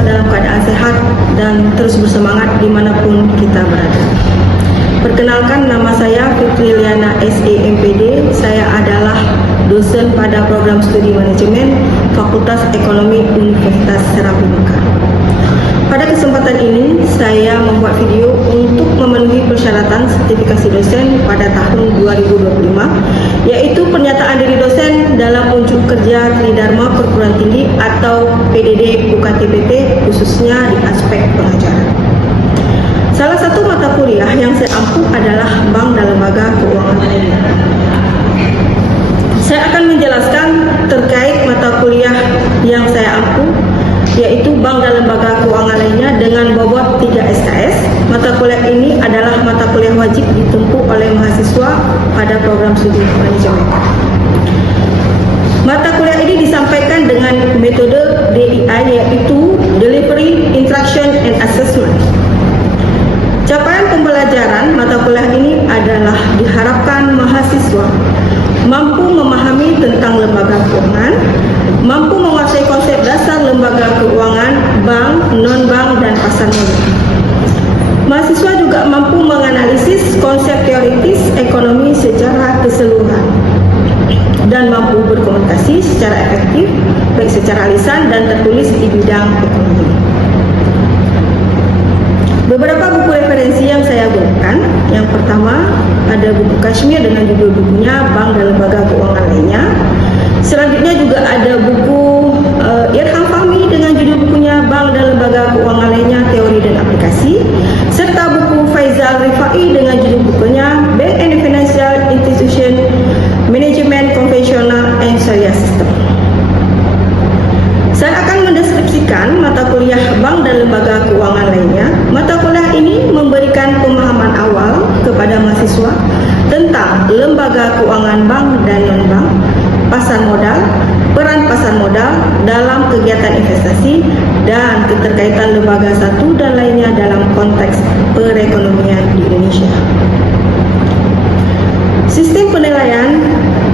senantiasa dalam keadaan sehat dan terus bersemangat dimanapun kita berada. Perkenalkan, nama saya Fitri Liana SE MPD. Saya adalah dosen pada program studi manajemen Fakultas Ekonomi Universitas Serabuka. Pada kesempatan ini, saya membuat video untuk memenuhi persyaratan sertifikasi dosen pada tahun 2025, yaitu pernyataan diri dosen dalam unjuk kerja Tridharma Perguruan Tinggi atau PDD UKTPT, khususnya di aspek pengajaran. Salah satu mata kuliah yang saya ampuh adalah Bank dan Lembaga Keuangan Lainnya. Saya akan menjelaskan terkait mata kuliah yang saya ampuh, yaitu Bank dan Lembaga Keuangan Lainnya dengan bobot 3 SKS. Mata kuliah ini adalah mata kuliah wajib ditempuh oleh mahasiswa pada program studi manajemen. Mata kuliah ini disampaikan dengan metode DIA, yaitu Delivery, Instruction, and Assessment. Capaian pembelajaran mata kuliah ini adalah diharapkan mahasiswa mampu memahami tentang lembaga keuangan, mampu menguasai konsep dasar lembaga keuangan, bank, non-bank, dan pasar modal. Mahasiswa juga mampu menganalisis konsep teoritis ekonomi secara keseluruhan dan mampu berkomunikasi secara efektif, baik secara lisan dan tertulis di bidang ekonomi. Beberapa buku referensi yang saya gunakan, yang pertama ada buku Kashmir dengan judul bukunya Bank dan Lembaga Keuangan Lainnya. Selanjutnya juga ada buku Irham Fahmi dengan judul bukunya Bank dan Lembaga Keuangan Lainnya, Teori dan Aplikasi, serta buku Faizal Rifai dengan judul bukunya Bank and Financial Institution Management Conventional and Sharia System. Saya akan mendeskripsikan mata kuliah Bank dan Lembaga Keuangan Lainnya. Mata kuliah ini memberikan pemahaman awal kepada mahasiswa tentang lembaga keuangan bank dan non-bank, pasar modal, peran pasar modal dalam kegiatan investasi, dan keterkaitan lembaga satu dan lainnya dalam konteks perekonomian di Indonesia. Sistem penilaian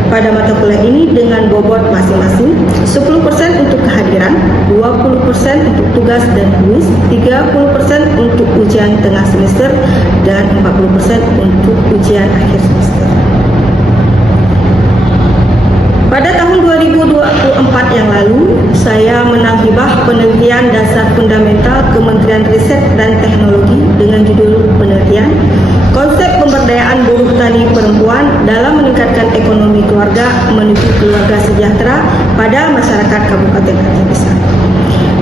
pada mata kuliah ini dengan bobot masing-masing 10% untuk kehadiran, 20% untuk tugas dan kuis, 30% untuk ujian tengah semester, dan 40% untuk ujian akhir semester. Pada tahun 2024 yang lalu, saya menang hibah penelitian dasar fundamental Kementerian Riset dan Teknologi dengan judul penelitian Konsep Pemberdayaan Buruh Tani Perempuan dalam Meningkatkan Ekonomi Keluarga Menuju Keluarga Sejahtera pada Masyarakat Kabupaten Aceh Besar.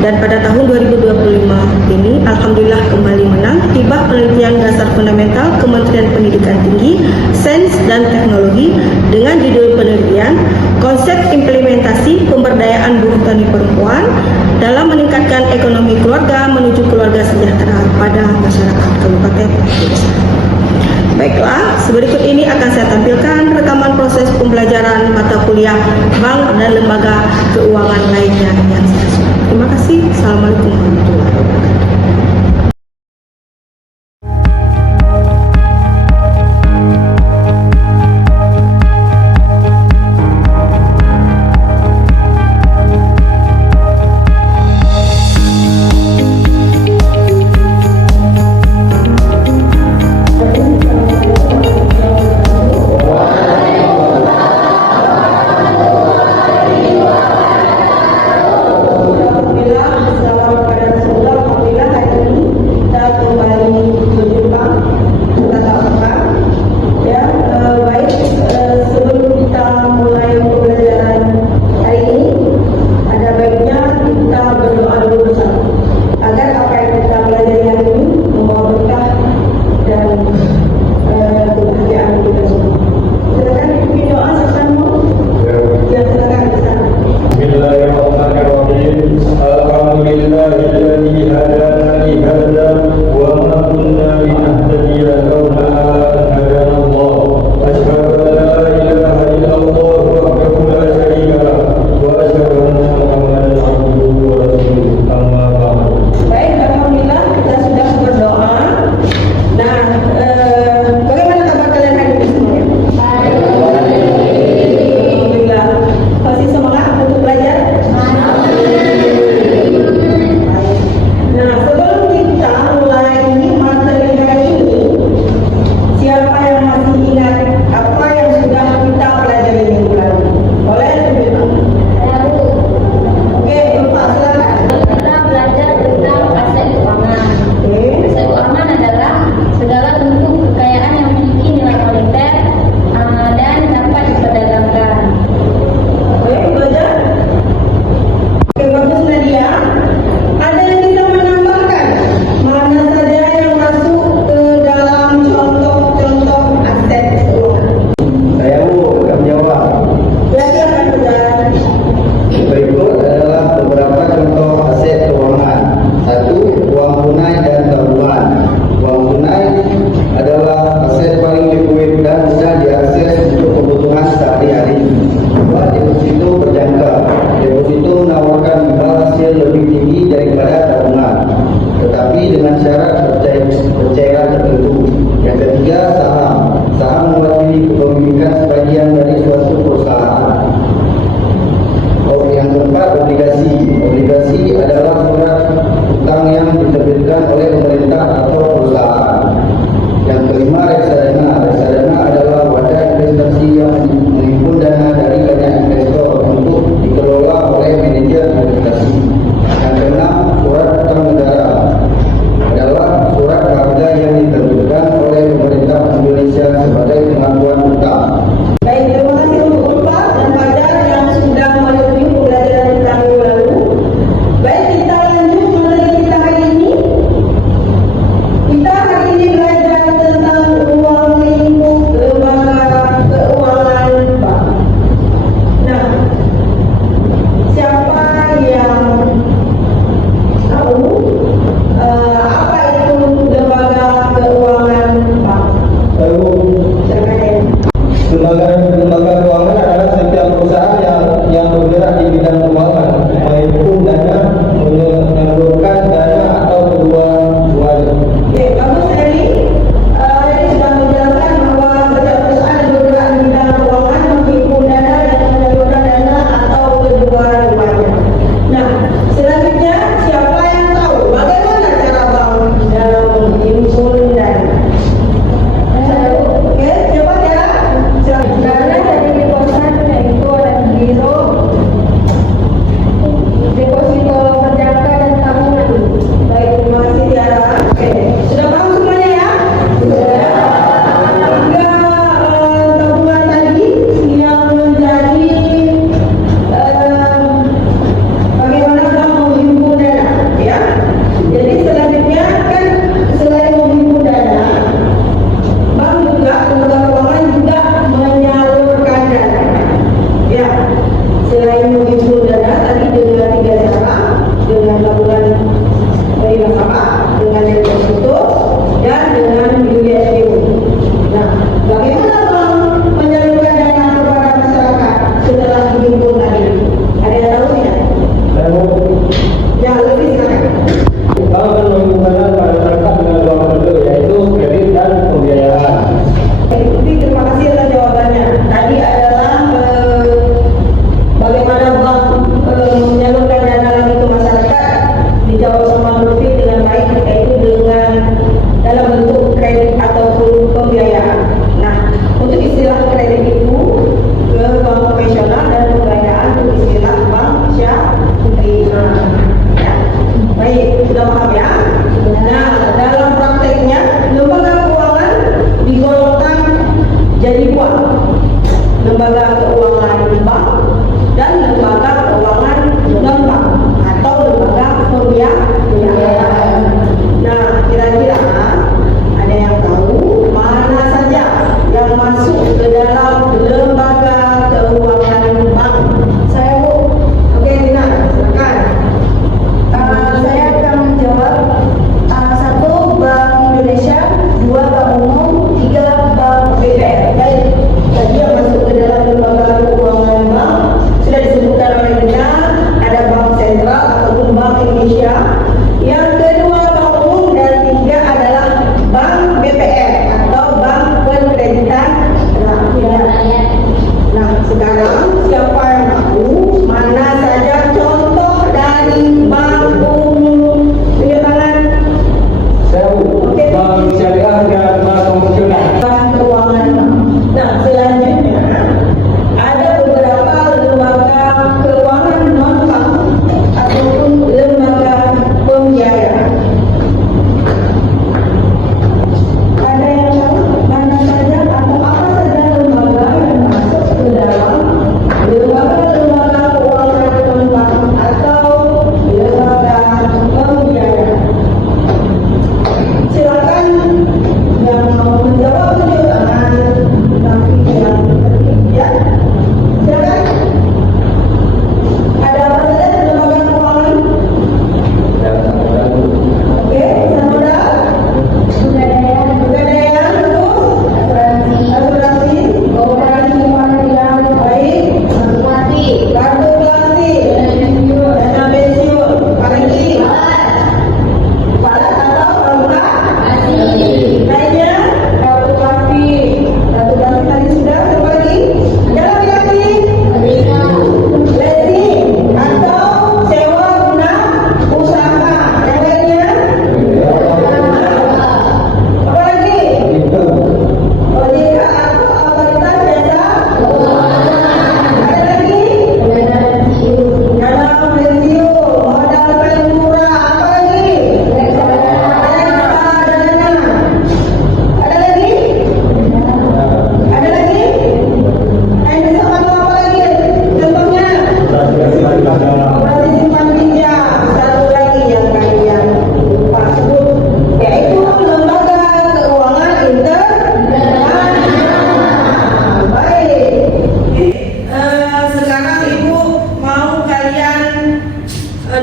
Dan pada tahun 2025 ini, alhamdulillah kembali menang hibah penelitian dasar fundamental Kementerian Pendidikan Tinggi, Sains dan Teknologi dengan judul penelitian Konsep Implementasi Pemberdayaan Buruh Tani Perempuan dalam Meningkatkan Ekonomi Keluarga Menuju Keluarga Sejahtera pada Masyarakat Kabupaten Aceh Besar. Baiklah, berikut ini akan saya tampilkan rekaman proses pembelajaran mata kuliah Bank dan Lembaga Keuangan Lainnya yang saya susun. Terima kasih. Assalamualaikum warahmatullahi wabarakatuh.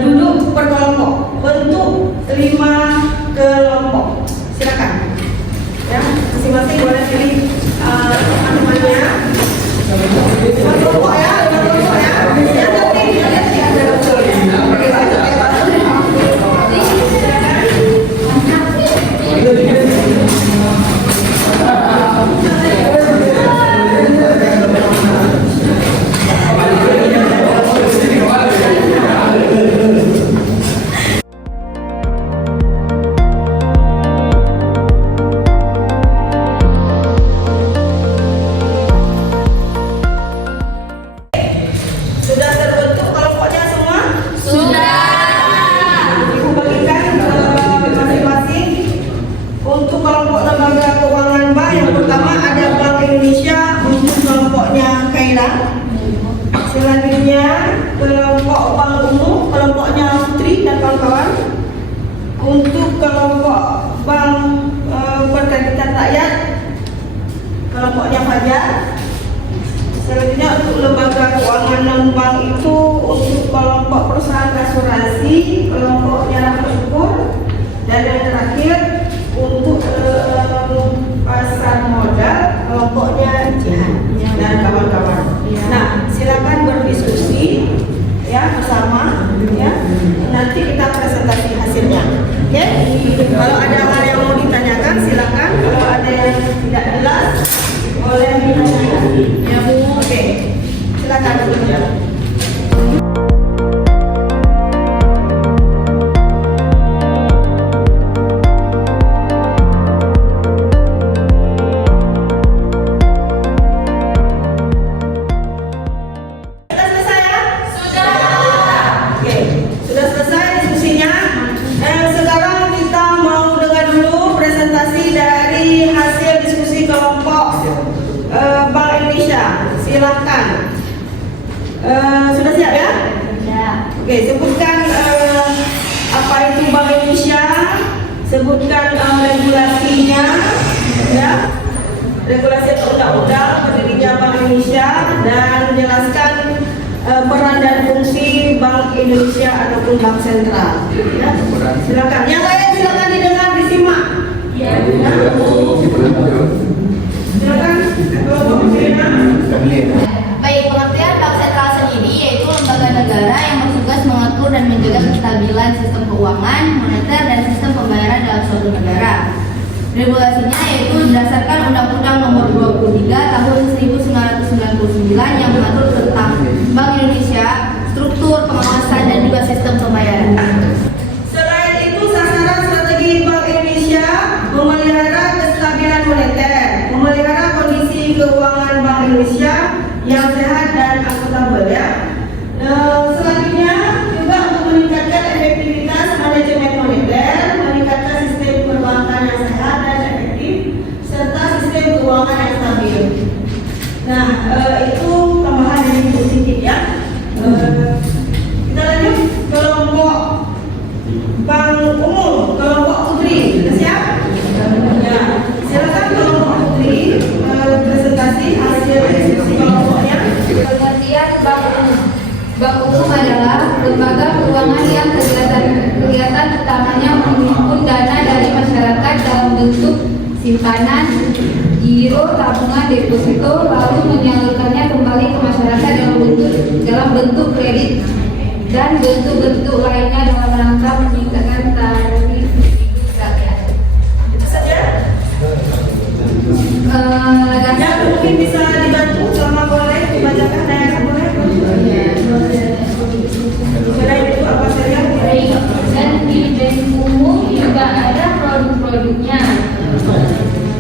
duduk berkelompok bentuk 5 kelompok. Silakan. Ya, masing-masing boleh pilih teman-temannya. 5 kelompok ya, 5 kelompok ya. Yang penting ada selanjutnya kelompok bank umum, kelompoknya Putri dan kawan-kawan. Untuk kelompok bank perkreditan rakyat, kelompoknya Fajar. Selanjutnya untuk lembaga keuangan non bank itu untuk kelompok perusahaan asuransi, kelompoknya Rahmat Syukur. Dan yang terakhir untuk pasar modal, kelompoknya Jihan dan kawan-kawan. Nah, silakan berdiskusi ya bersama ya. Nanti kita presentasi hasilnya. Ya. Kalau ada hal yang mau ditanyakan silakan. Kalau ada yang tidak jelas boleh ditanyakan. Ya, Bu. Oke. Silakan Bu. Silahkan. Sudah siap ya? Ya. Oke, sebutkan apa itu Bank Indonesia, sebutkan regulasinya, ya, regulasi atau undang-undang berdirinya Bank Indonesia, dan jelaskan peran dan fungsi Bank Indonesia ataupun Bank Sentral. Ya. Silakan. Yang lain silakan didengar, disimak. Ya. Silakan. Baik, pengertian Bank Sentral sendiri yaitu lembaga negara yang bertugas mengatur dan menjaga kestabilan sistem keuangan, moneter, dan sistem pembayaran dalam suatu negara. Regulasinya yaitu berdasarkan Undang-Undang Nomor 23 Tahun 1999 yang mengatur tentang Bank Indonesia, struktur, pengawasan, dan juga sistem pembayaran. Selain itu, sasaran strategi Bank Indonesia memelihara kestabilan moneter, memelihara kondisi keuangan Bank Indonesia yang sehat dan akuntabel ya. Selanjutnya juga untuk meningkatkan efektivitas manajemen moneter, meningkatkan sistem perbankan yang sehat dan efektif, serta sistem keuangan yang stabil. Nah, itu tambahan dari Bu sedikit ya. Kita lanjut kelompok bank umum, kelompok Putri. Sudah siap? Ya, silakan kelompok Putri presentasi hasil diskusi kelompoknya. Pengertian Bank Umum. Bank Umum adalah lembaga keuangan yang kegiatan utamanya menghimpun dana dari masyarakat dalam bentuk simpanan, giro, tabungan, deposito, lalu menyalurkannya kembali ke masyarakat dalam bentuk kredit dan bentuk-bentuk lainnya dalam rangka meningkatkan taraf rakyat. Itu saja. Ya, mungkin bisa dibantu sama boleh dibacakan daerah boleh. Selain itu apa saja? Dan di bank umum juga ada produk-produknya.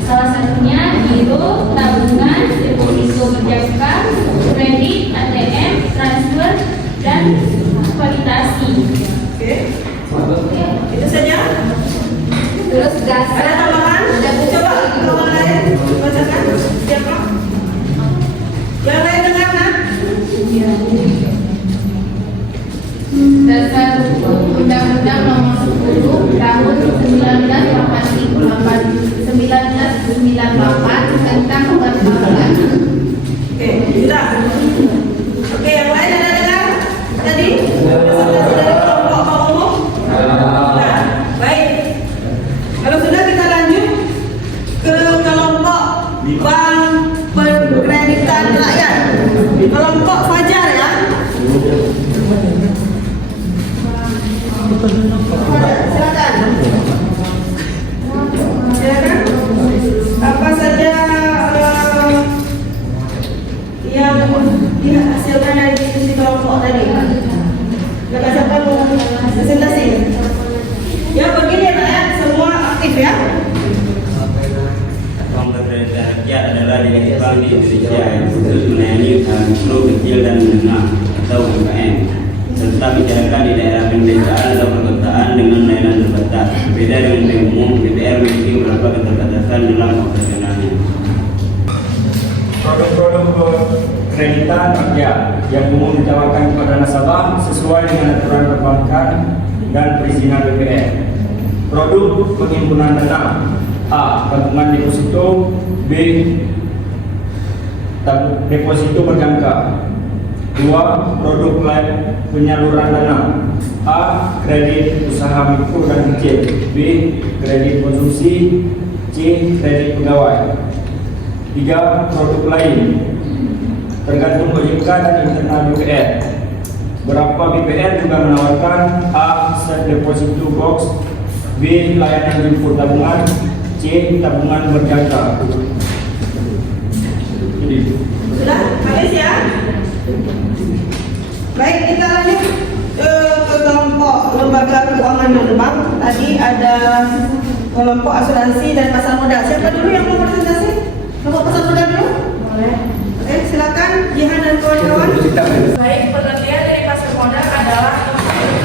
Salah satunya giro, tabungan, deposito perjangka, kredit, ATM, transfer, dan kualitasi. Oke. Itu saja. Terus gas. Ada tambahan? Coba kawan lain bacakan. Siapa? Yang lain dengar nak? Dasar hukum Undang-Undang Nomor 10 Tahun 1998 tentang perbankan. Oke, sudah. Oke, yang lain ada dengar? Tadi presentasi dari kelompok Silakan. Silakan. Apa saja yang dihasilkan dari diskusi kelompok tadi? Silakan siapa mau presentasi? Ya begini ya, semua aktif ya. Kelompok prioritas rakyat adalah nilai bank di Indonesia yang khusus melayani mikro, kecil, dan menengah atau UMKM, serta bicarakan di daerah pedesaan atau perkotaan dengan layanan terbatas. Berbeda dengan bank umum, BPR memiliki beberapa keterbatasan dalam operasionalnya. Produk-produk kreditan rakyat yang umum ditawarkan kepada nasabah sesuai dengan aturan perbankan dan perizinan BPR. Produk penghimpunan dana: A. Tabungan deposito. B. Deposito berjangka. 2. Produk lain penyaluran dana: A. Kredit usaha mikro dan kecil. B. Kredit konsumsi. C. Kredit pegawai. 3. Produk lain tergantung OJK dan internal BPR. Beberapa BPR juga menawarkan: A. Safe deposito box. B. Layanan jemput tabungan. C. Tabungan berjangka. Sudah habis ya? Baik, kita lanjut ke kelompok lembaga keuangan non-bank. Tadi ada kelompok asuransi dan pasar modal. Siapa dulu yang mau presentasi? Kelompok pasar modal dulu? Boleh. Oke, silakan Jihan dan kawan-kawan. Baik, pengertian dari pasar modal adalah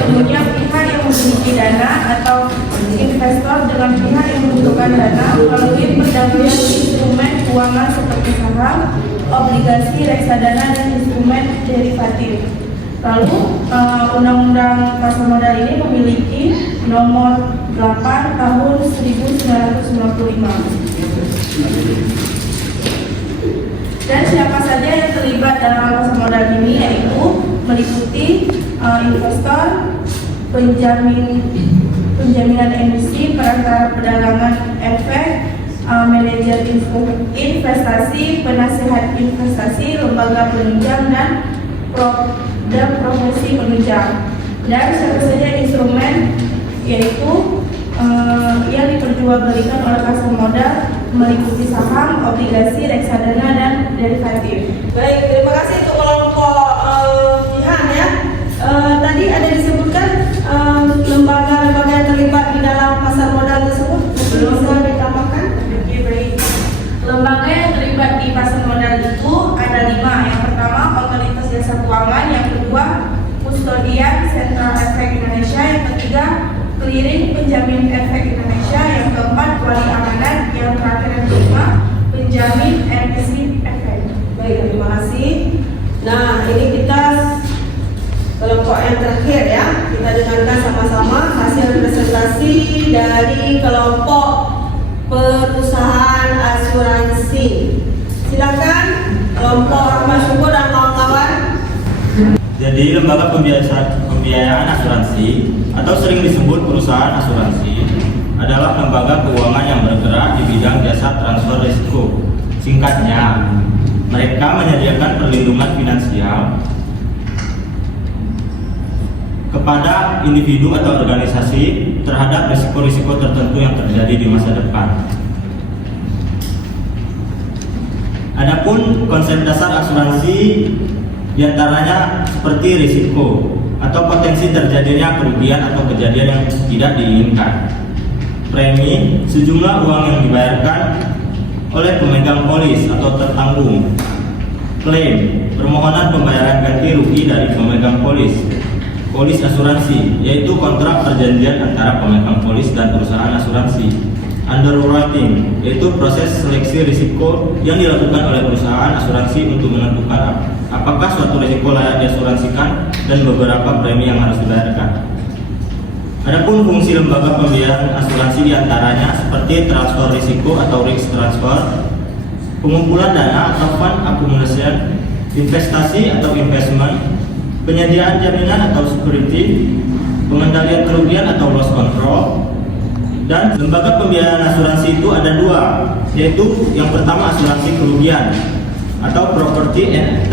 kemudian pihak yang memiliki dana atau investor dengan pihak yang membutuhkan dana melalui pendampingan instrumen keuangan seperti saham, obligasi, reksadana, dan instrumen derivatif. Lalu Undang-Undang Pasar Modal ini memiliki nomor 8 tahun 1995. Dan siapa saja yang terlibat dalam pasar modal ini yaitu meliputi investor, penjaminan emisi, perantara perdagangan efek, manajer investasi, penasihat investasi, lembaga penunjang, dan profesi penunjang. Dan siapa saja instrumen yaitu yang diperjualbelikan oleh pasar modal meliputi saham, obligasi, reksadana, dan derivatif. Baik, terima kasih untuk kelompok Jihan ya. Tadi ada disebutkan lembaga-lembaga yang terlibat di dalam pasar modal tersebut. Belum bisa ditambahkan? Oke, baik. Lembaga yang terlibat di pasar modal itu ada 5. Yang pertama, Otoritas Jasa Keuangan. Yang kedua, Kustodian Sentral Efek Indonesia. Yang ketiga, Clearing Penjamin Efek Indonesia. Yang keempat, Wali Amanat. Yang terakhir yang kelima, Penjamin Emisi Efek. Baik, terima kasih. Nah, ini kita kelompok yang terakhir ya. Kita dengarkan sama-sama hasil presentasi dari kelompok perusahaan asuransi. Silakan kelompok Rahmat Syukur dan kawan-kawan. Jadi lembaga pembiayaan asuransi atau sering disebut perusahaan asuransi adalah lembaga keuangan yang bergerak di bidang jasa transfer risiko. Singkatnya, mereka menyediakan perlindungan finansial kepada individu atau organisasi terhadap risiko-risiko tertentu yang terjadi di masa depan. Adapun konsep dasar asuransi diantaranya seperti risiko atau potensi terjadinya kerugian atau kejadian yang tidak diinginkan. Premi, sejumlah uang yang dibayarkan oleh pemegang polis atau tertanggung. Klaim, permohonan pembayaran ganti rugi dari pemegang polis. Polis asuransi, yaitu kontrak perjanjian antara pemegang polis dan perusahaan asuransi. Underwriting, yaitu proses seleksi risiko yang dilakukan oleh perusahaan asuransi untuk menentukan apakah suatu risiko layak diasuransikan dan beberapa premi yang harus dibayarkan. Adapun fungsi lembaga pembiayaan asuransi diantaranya seperti transfer risiko atau risk transfer, pengumpulan dana atau fund accumulation, investasi atau investment, penyediaan jaminan atau security, pengendalian kerugian atau loss control. Dan lembaga pembiayaan asuransi itu ada 2, yaitu yang pertama asuransi kerugian atau property and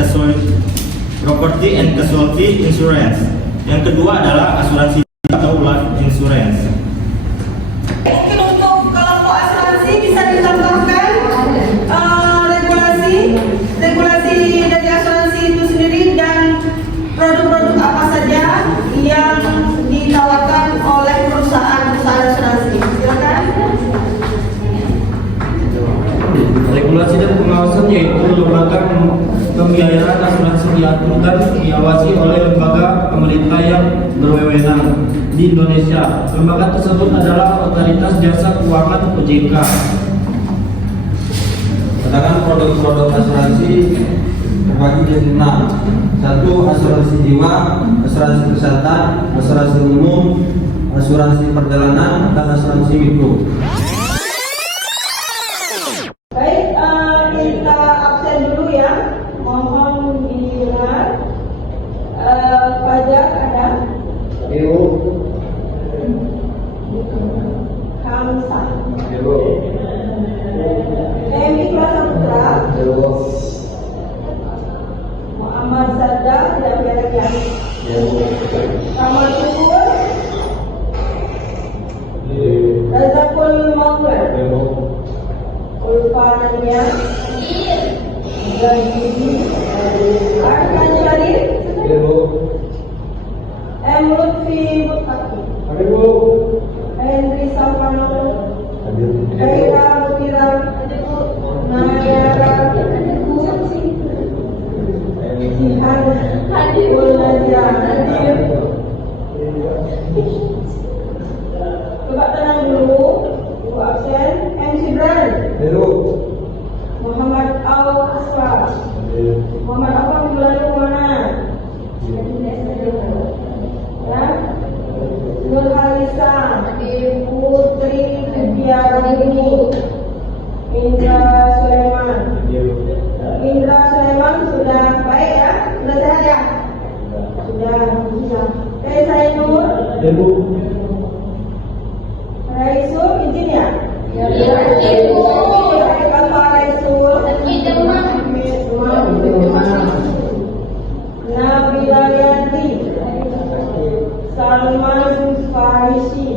casualty insurance. Yang kedua adalah asuransi atau life berwenang di Indonesia. Lembaga tersebut adalah Otoritas Jasa Keuangan (OJK). Katakan produk-produk asuransi terbagi jadi 6. 1. Asuransi jiwa, asuransi kesehatan, asuransi umum, asuransi perjalanan, dan asuransi mikro. Baik, kita absen dulu ya. Mohon didengar. Fajar ada? Kamsah. Mikra Saputra. Muhammad Sadar dan Yahya. Kamal Syukur. Razakul Maula. Ulfa Nania. Arkan Syarif. M. Lutfi Mutaki. Henry Savano. Kaira Mutira. Nayara. Jihan. Hadibul Nadia. Nadir. Coba tenang dulu. Ibu absen. M. Gibran. Muhammad Al-Aswar. Muhammad apa bulan mana? Ya. Nur Halisa. Putri Biarini. Indra Sulaiman. Indra Sulaiman sudah baik ya? Sudah sehat ya? Sudah. Sainur. Raisul izin ya? Nabila Yanti. Salman Farisi.